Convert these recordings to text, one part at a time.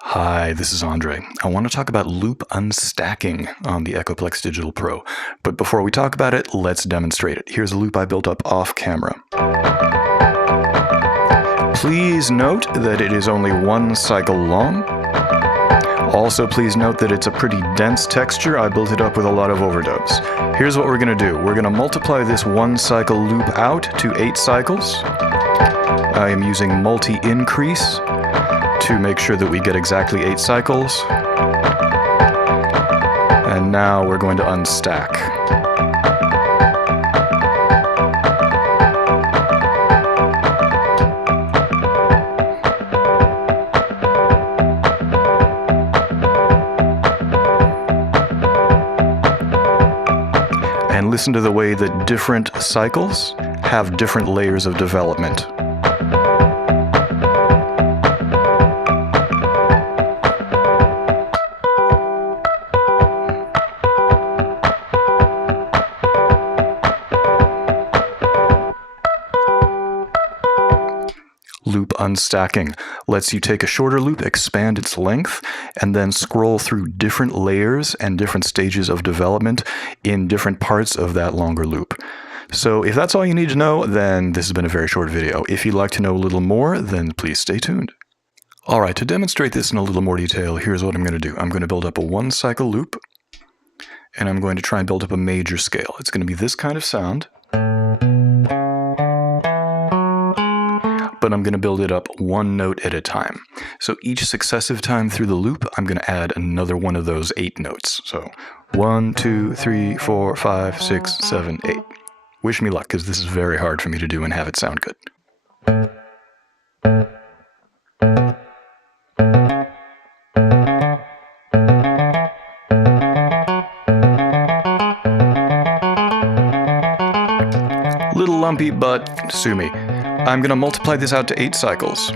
Hi, this is Andre. I want to talk about loop unstacking on the Echoplex Digital Pro. But before we talk about it, let's demonstrate it. Here's a loop I built up off camera. Please note that it is only one cycle long. Also, please note that it's a pretty dense texture. I built it up with a lot of overdubs. Here's what we're going to do. We're going to multiply this one cycle loop out to 8 cycles. I am using multi-increase to make sure that we get exactly 8 cycles. And now we're going to unstack. And listen to the way that different cycles have different layers of development. Loop unstacking lets you take a shorter loop, expand its length, and then scroll through different layers and different stages of development in different parts of that longer loop. So if that's all you need to know, then this has been a very short video. If you'd like to know a little more, then please stay tuned. All right, to demonstrate this in a little more detail, here's what I'm going to do. I'm going to build up a one cycle loop, and I'm going to try and build up a major scale. It's going to be this kind of sound. But I'm going to build it up one note at a time. So each successive time through the loop, I'm going to add another one of those 8 notes. So 1, 2, 3, 4, 5, 6, 7, 8. Wish me luck, because this is very hard for me to do and have it sound good. Little lumpy, but sue me. I'm going to multiply this out to 8 cycles.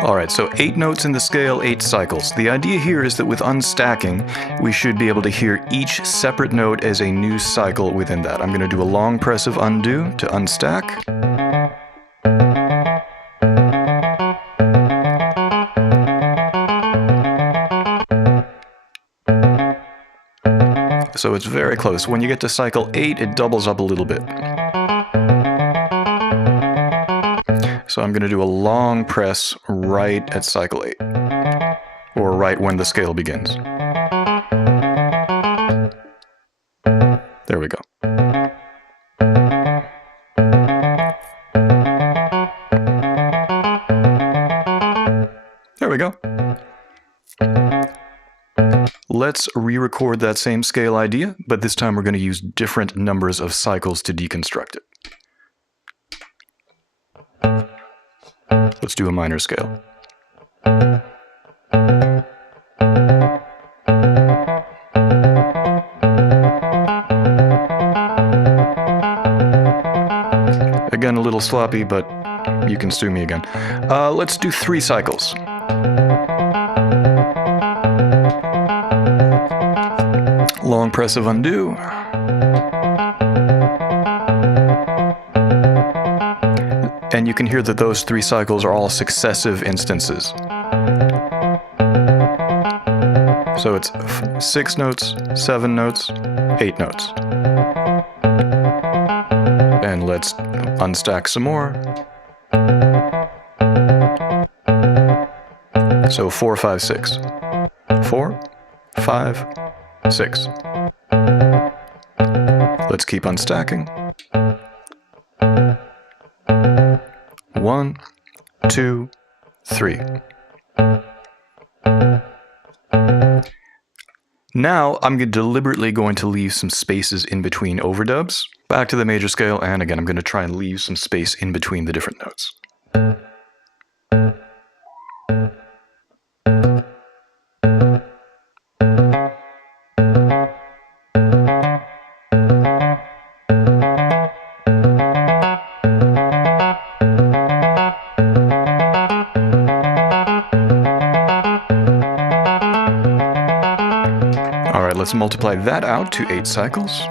Alright, so 8 notes in the scale, 8 cycles. The idea here is that with unstacking, we should be able to hear each separate note as a new cycle within that. I'm going to do a long press of undo to unstack. So it's very close. When you get to cycle 8, it doubles up a little bit. So I'm going to do a long press right at cycle 8, or right when the scale begins. There we go. There we go. Let's re-record that same scale idea, but this time we're going to use different numbers of cycles to deconstruct it. Let's do a minor scale. Again, a little sloppy, but you can sue me again. Let's do 3 cycles. Long press of undo. And you can hear that those 3 cycles are all successive instances. So it's 6 notes, 7 notes, 8 notes. And let's unstack some more. So 4, 5, 6. 4, 5, 6. Let's keep unstacking. 1, 2, 3. Now I'm deliberately going to leave some spaces in between overdubs. Back to the major scale, and again I'm going to try and leave some space in between the different notes. Let's multiply that out to 8 cycles.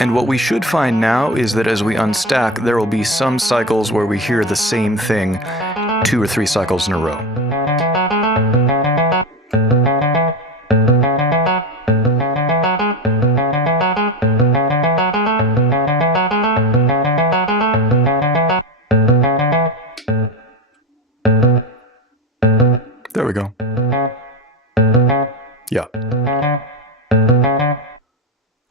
And what we should find now is that as we unstack, there will be some cycles where we hear the same thing 2 or 3 cycles in a row. There we go. Yeah.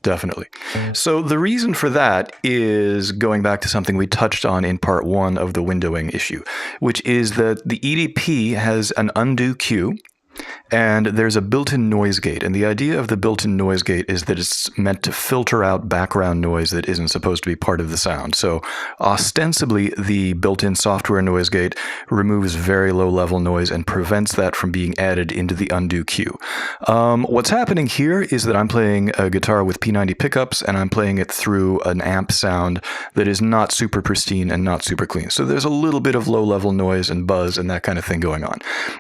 Definitely. So the reason for that is going back to something we touched on in part 1 of the windowing issue, which is that the EDP has an undo cue, and there's a built-in noise gate. And the idea of the built-in noise gate is that it's meant to filter out background noise that isn't supposed to be part of the sound. So ostensibly, the built-in software noise gate removes very low-level noise and prevents that from being added into the undo cue. What's happening here is that I'm playing a guitar with P90 pickups, and I'm playing it through an amp sound that is not super pristine and not super clean. So there's a little bit of low-level noise and buzz and that kind of thing going on.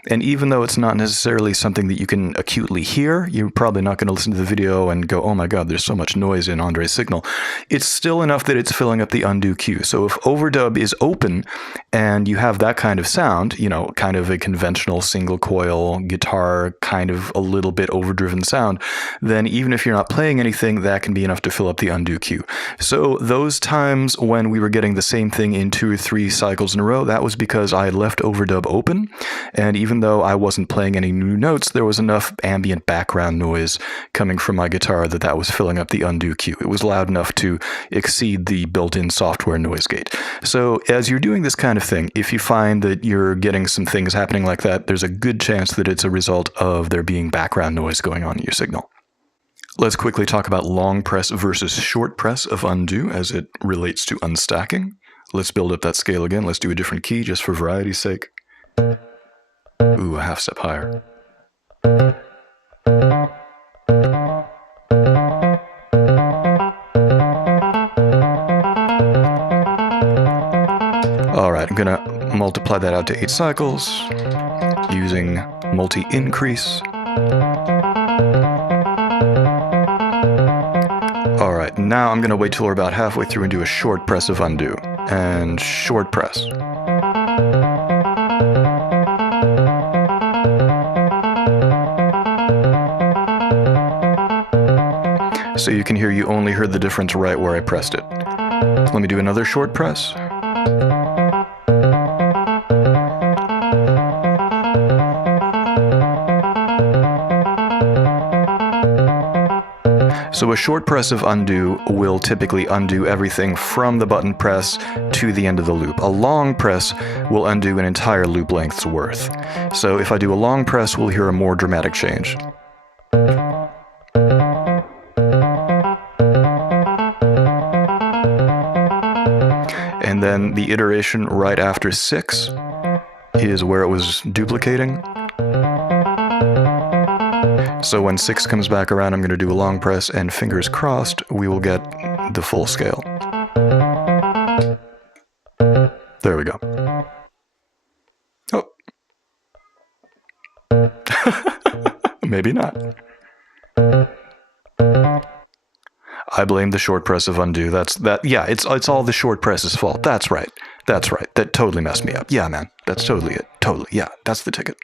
And even though it's not necessarily something that you can acutely hear, you're probably not going to listen to the video and go, oh my god, there's so much noise in Andre's signal. It's still enough that it's filling up the undo cue. So if overdub is open and you have that kind of sound, you know, kind of a conventional single coil guitar, kind of a little bit overdriven sound, then even if you're not playing anything, that can be enough to fill up the undo cue. So those times when we were getting the same thing in 2 or 3 cycles in a row, that was because I had left overdub open, and even though I wasn't playing any new notes, there was enough ambient background noise coming from my guitar that was filling up the undo cue. It was loud enough to exceed the built-in software noise gate. So as you're doing this kind of thing, if you find that you're getting some things happening like that, there's a good chance that it's a result of there being background noise going on in your signal. Let's quickly talk about long press versus short press of undo as it relates to unstacking. Let's build up that scale again. Let's do a different key just for variety's sake. Ooh, a half step higher. Alright, I'm gonna multiply that out to 8 cycles using multi-increase. Alright, now I'm gonna wait till we're about halfway through and do a short press of undo. And short press. So you can hear you only heard the difference right where I pressed it. Let me do another short press. So a short press of undo will typically undo everything from the button press to the end of the loop. A long press will undo an entire loop length's worth. So if I do a long press, we'll hear a more dramatic change. And then the iteration right after 6 is where it was duplicating. So when 6 comes back around, I'm going to do a long press, and fingers crossed, we will get the full scale. There we go. Oh. Maybe not. I blame the short press of undo. Yeah, it's all the short press's fault. That's right. That totally messed me up. Yeah, man. That's totally it. Totally. Yeah, that's the ticket.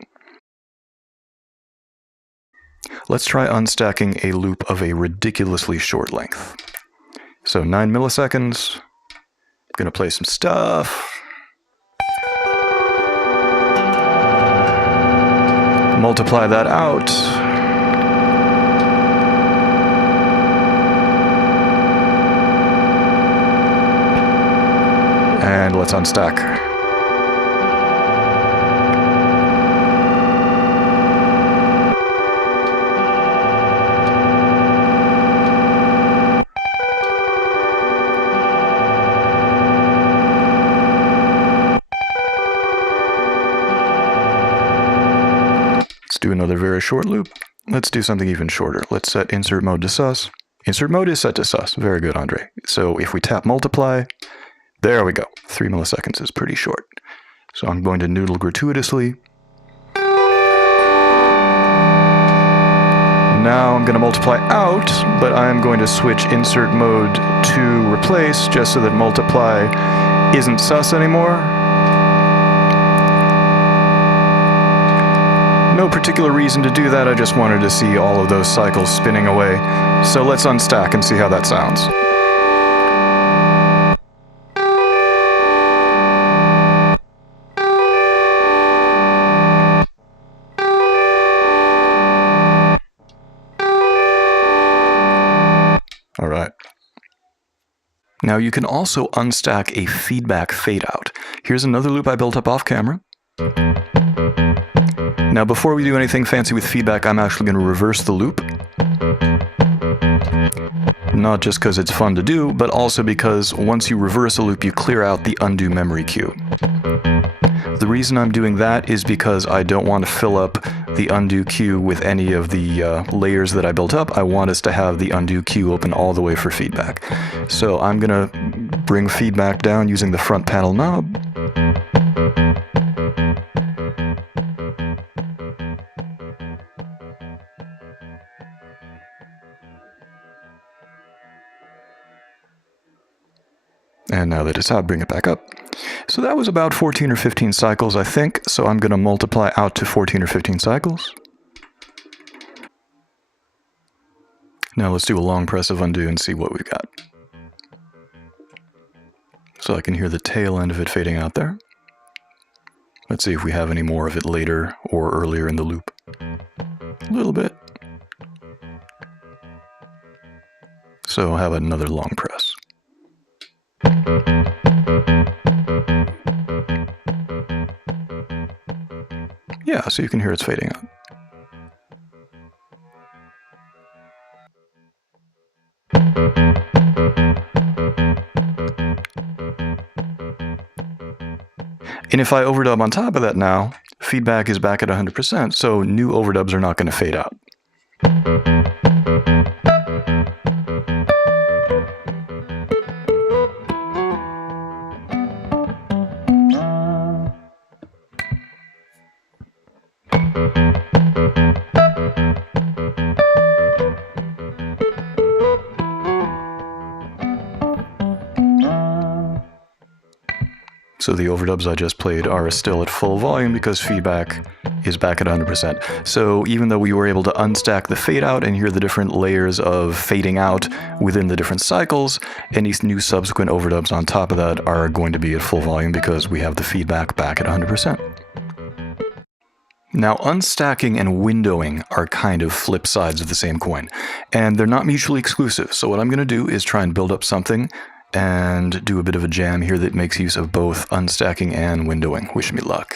Let's try unstacking a loop of a ridiculously short length. So 9 milliseconds. I'm going to play some stuff. Multiply that out. And let's unstack. Do another very short loop. Let's do something even shorter. Let's set insert mode to sus. Insert mode is set to sus. Very good, Andre. So if we tap multiply, There we go. 3 milliseconds is pretty short. So I'm going to noodle gratuitously. Now I'm going to multiply out, but I'm going to switch insert mode to replace just so that multiply isn't sus anymore. No particular reason to do that, I just wanted to see all of those cycles spinning away. So let's unstack and see how that sounds. All right. Now you can also unstack a feedback fade out. Here's another loop I built up off camera. Now before we do anything fancy with feedback, I'm actually going to reverse the loop. Not just because it's fun to do, but also because once you reverse a loop, you clear out the undo memory queue. The reason I'm doing that is because I don't want to fill up the undo queue with any of the layers that I built up. I want us to have the undo queue open all the way for feedback. So I'm going to bring feedback down using the front panel knob. And now that it's out, bring it back up. So that was about 14 or 15 cycles, I think. So I'm going to multiply out to 14 or 15 cycles. Now let's do a long press of undo and see what we've got. So I can hear the tail end of it fading out there. Let's see if we have any more of it later or earlier in the loop. A little bit. So how about another long press? Yeah, so you can hear it's fading out. And if I overdub on top of that now, feedback is back at 100%, so new overdubs are not going to fade out. So the overdubs I just played are still at full volume because feedback is back at 100%. So even though we were able to unstack the fade out and hear the different layers of fading out within the different cycles, any new subsequent overdubs on top of that are going to be at full volume because we have the feedback back at 100%. Now, unstacking and windowing are kind of flip sides of the same coin, and they're not mutually exclusive. So what I'm going to do is try and build up something and do a bit of a jam here that makes use of both unstacking and windowing. Wish me luck.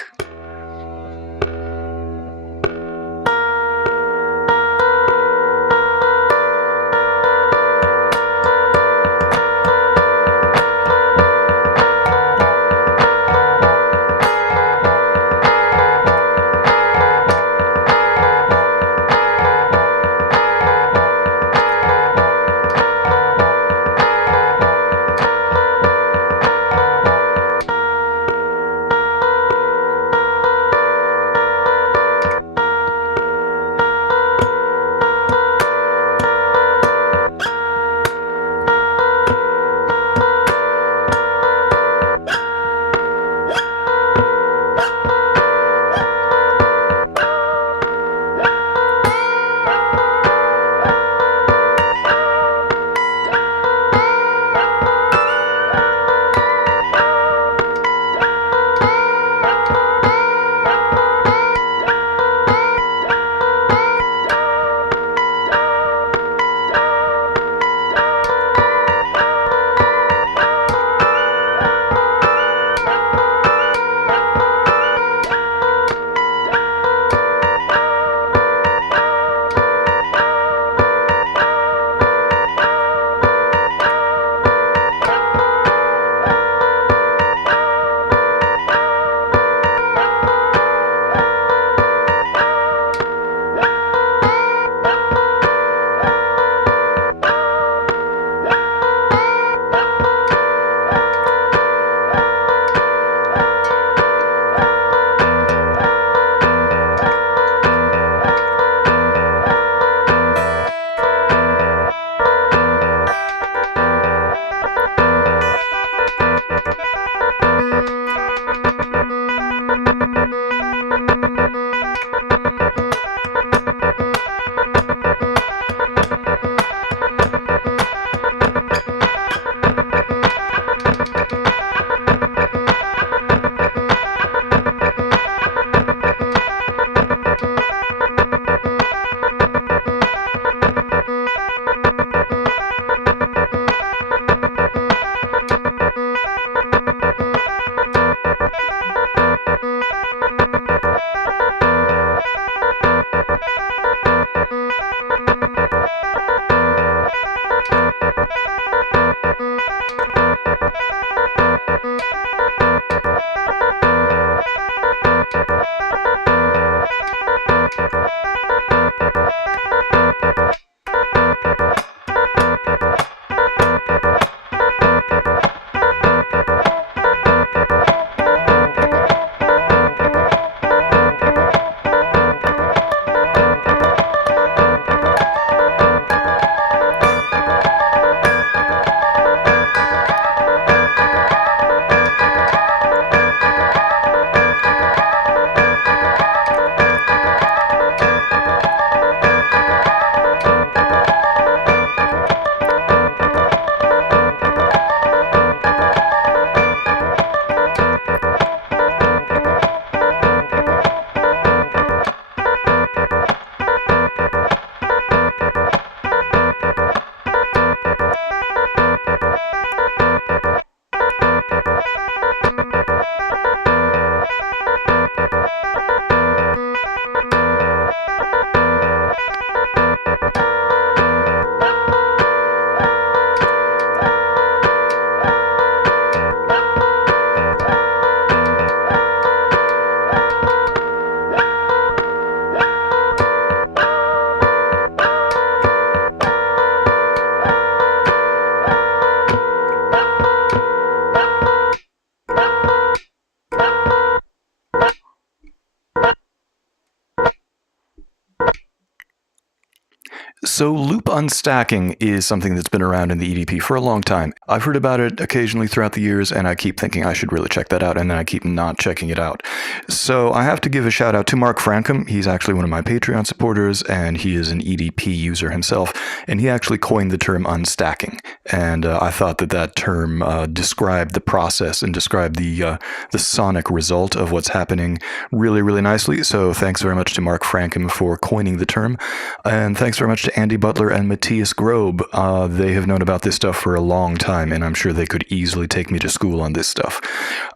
So loop unstacking is something that's been around in the EDP for a long time. I've heard about it occasionally throughout the years, and I keep thinking I should really check that out, and then I keep not checking it out. So I have to give a shout out to Mark Francombe. He's actually one of my Patreon supporters, and he is an EDP user himself, and he actually coined the term unstacking. And I thought that term described the process and described the sonic result of what's happening really, really nicely. So thanks very much to Mark Francombe for coining the term, and thanks very much to Andy Butler and Matthias Grob. They have known about this stuff for a long time, and I'm sure they could easily take me to school on this stuff.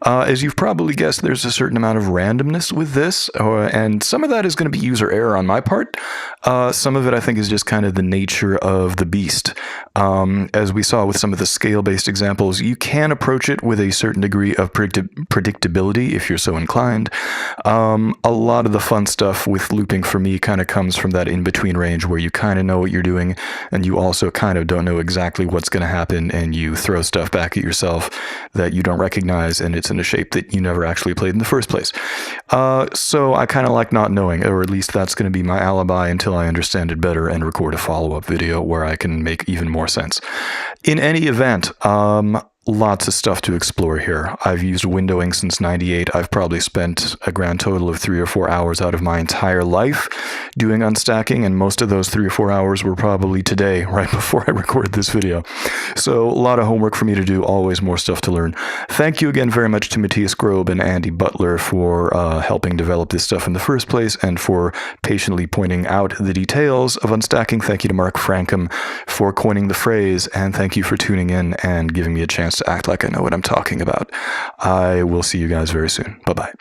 As you've probably guessed, there's a certain amount of randomness with this, and some of that is going to be user error on my part. Some of it, I think, is just kind of the nature of the beast. As we saw with some of the scale-based examples, you can approach it with a certain degree of predictability if you're so inclined. A lot of the fun stuff with looping for me kind of comes from that in-between range where you kind of know what you're doing, and you also kind of don't know exactly what's going to happen, and you throw stuff back at yourself that you don't recognize, and it's in a shape that you never actually played in the first place. So I kind of like not knowing, or at least that's going to be my alibi until I understand it better and record a follow-up video where I can make even more sense. In any event, lots of stuff to explore here. I've used windowing since '98. I've probably spent a grand total of 3 or 4 hours out of my entire life doing unstacking, and most of those 3 or 4 hours were probably today, right before I recorded this video. So a lot of homework for me to do, always more stuff to learn. Thank you again very much to Matthias Grob and Andy Butler for helping develop this stuff in the first place, and for patiently pointing out the details of unstacking. Thank you to Mark Francombe for coining the phrase, and thank you for tuning in and giving me a chance to act like I know what I'm talking about. I will see you guys very soon. Bye-bye.